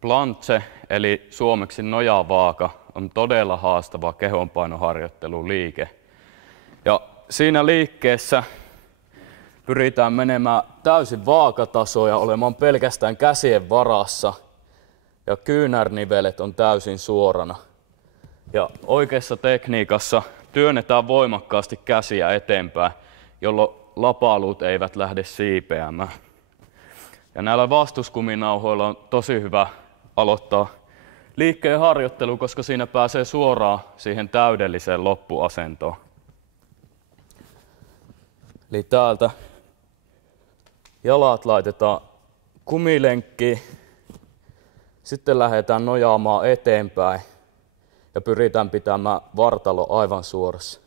Planche eli suomeksi nojavaaka on todella haastava kehonpainoharjoitteluliike. Ja siinä liikkeessä pyritään menemään täysin vaakatasoon ja olemaan pelkästään käsien varassa ja kyynärnivelet on täysin suorana. Ja oikeassa tekniikassa työnnetään voimakkaasti käsiä eteenpäin, jolloin lapaluut eivät lähde siipeämään. Ja näillä vastuskuminauhoilla on tosi hyvä aloittaa liikkeen harjoittelu, koska siinä pääsee suoraan siihen täydelliseen loppuasentoon. Eli täältä jalat laitetaan kumilenkkiin, sitten lähdetään nojaamaan eteenpäin ja pyritään pitämään vartalo aivan suorassa.